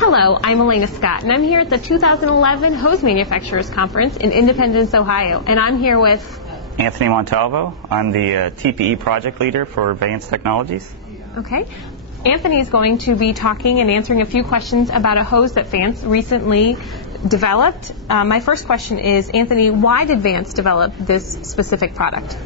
Hello, I'm Elena Scott, and I'm here at the 2011 Hose Manufacturers Conference in Independence, Ohio, and I'm here with Anthony Montalvo. I'm the TPE project leader for Vance Technologies. Okay. Anthony is going to be talking and answering a few questions about a hose that Vance recently developed. My first question is, Anthony, why did Vance develop this specific product?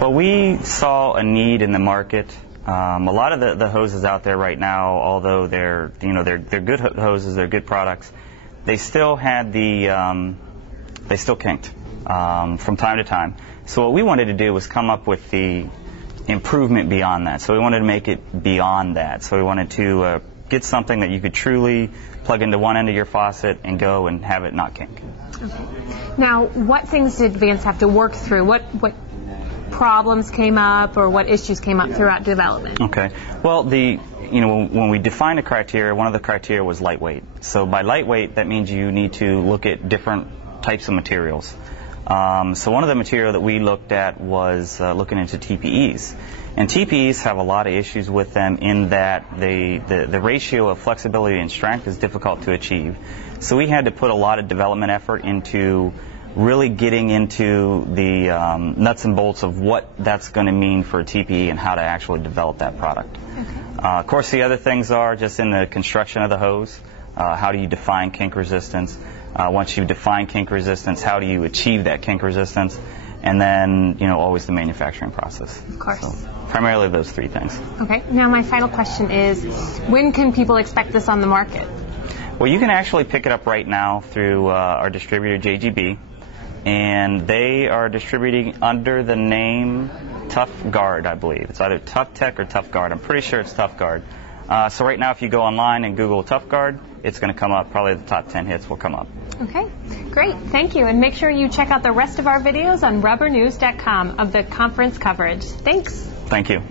Well, we saw a need in the market. A lot of the hoses out there right now, although they're good hoses, they're good products, they still had they still kinked from time to time. So what we wanted to do was come up with the improvement beyond that. So we wanted to make it beyond that. So we wanted to get something that you could truly plug into one end of your faucet and go and have it not kink. Okay. Now, what things did Vance have to work through? What problems came up or what issues came up throughout development? Okay. Well, when we defined a criteria, one of the criteria was lightweight. So by lightweight, that means you need to look at different types of materials. So one of the material that we looked at was looking into TPEs. And TPEs have a lot of issues with them in that the ratio of flexibility and strength is difficult to achieve. So we had to put a lot of development effort into really getting into the nuts and bolts of what that's going to mean for a TPE and how to actually develop that product. Okay. Of course, the other things are just in the construction of the hose. How do you define kink resistance? Once you define kink resistance, how do you achieve that kink resistance? And then, always the manufacturing process. Of course. So, primarily those three things. Okay. Now, my final question is, when can people expect this on the market? Well, you can actually pick it up right now through our distributor, JGB. And they are distributing under the name Tough Guard, I believe. It's either Tough Tech or Tough Guard. I'm pretty sure it's Tough Guard. So right now, if you go online and Google Tough Guard, it's going to come up. Probably the top 10 hits will come up. Okay, great. Thank you. And make sure you check out the rest of our videos on rubbernews.com of the conference coverage. Thanks. Thank you.